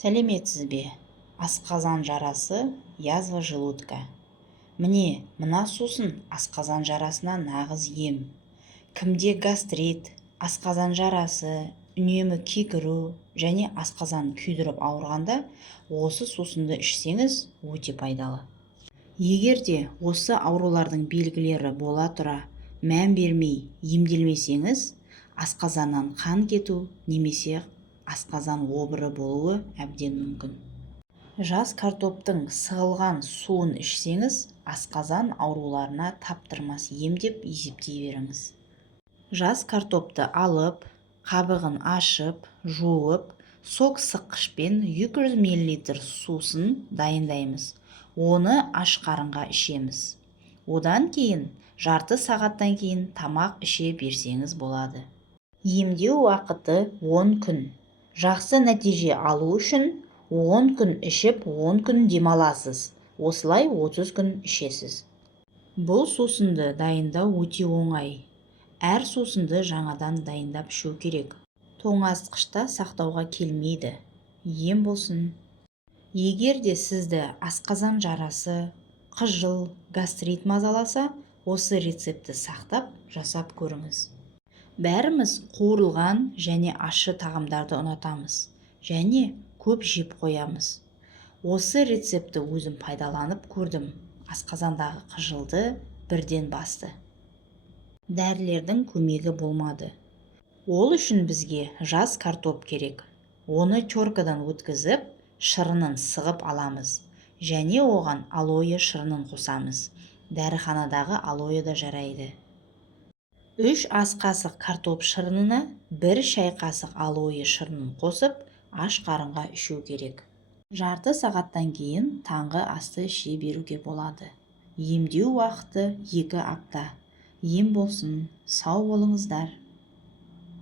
Сәлеметсіз бе? Асқазан жарасы, язва желудка. Міне, мына сусын асқазан жарасына нағыз ем. Кімде гастрит, асқазан жарасы, үнемі кекіру және асқазан күйдіріп ауырғанда осы сусынды ішсеңіз өте пайдалы. Егерде осы аурулардың белгілері бола тұра мән бермей емделмесеңіз, асқазаннан қан кету немесе асқазан обыры болуы әбден мүмкін. Жас картоптың сығылған суын ішсеңіз, асқазан ауруларына таптырмас ем деп есептей беріңіз. Жас картопты алып, қабығын ашып, жуып, сок сыққышпен 200 мл сусын дайындаймыз. Оны аш қарынға ішеміз. Одан кейін жарты сағаттан кейін тамақ іше берсеңіз болады. Емдеу уақыты 10 күн. Жақсы нәтиже алу үшін 10 күн ішіп, 10 күн демаласыз. Осылай 30 күн ішесіз. Бұл сусынды дайындау өте оңай. Әр сусынды жаңадан дайындап ішу керек. Тоңазытқышта сақтауға келмейді. Ем болсын. Егерде сізді асқазан жарасы, қыжыл, гастрит мазаласа, осы рецепті сақтап, жасап көріңіз. Бәріміз қуырылған және ащы тағамдарды ұнатамыз және көп жеп қоямыз. Осы рецепті өзім пайдаланып көрдім. Асқазандағы қыжылды бірден басты. Дәрілердің көмегі болмады. Ол үшін бізге жас картоп керек. Оны теркадан өткізіп, шырынын сығып аламыз және оған алоэ шырынын қосамыз. Дәріханадағы алоэ да жарайды. 3 ас қасық картоп шырынына 1 шай қасық алоэ шырынын қосып, аш қарынға ішу керек. Жарты сағаттан кейін таңғы асты іше беруге болады. Емдеу уақыты 2 апта. Ем болсын, сау болыңыздар.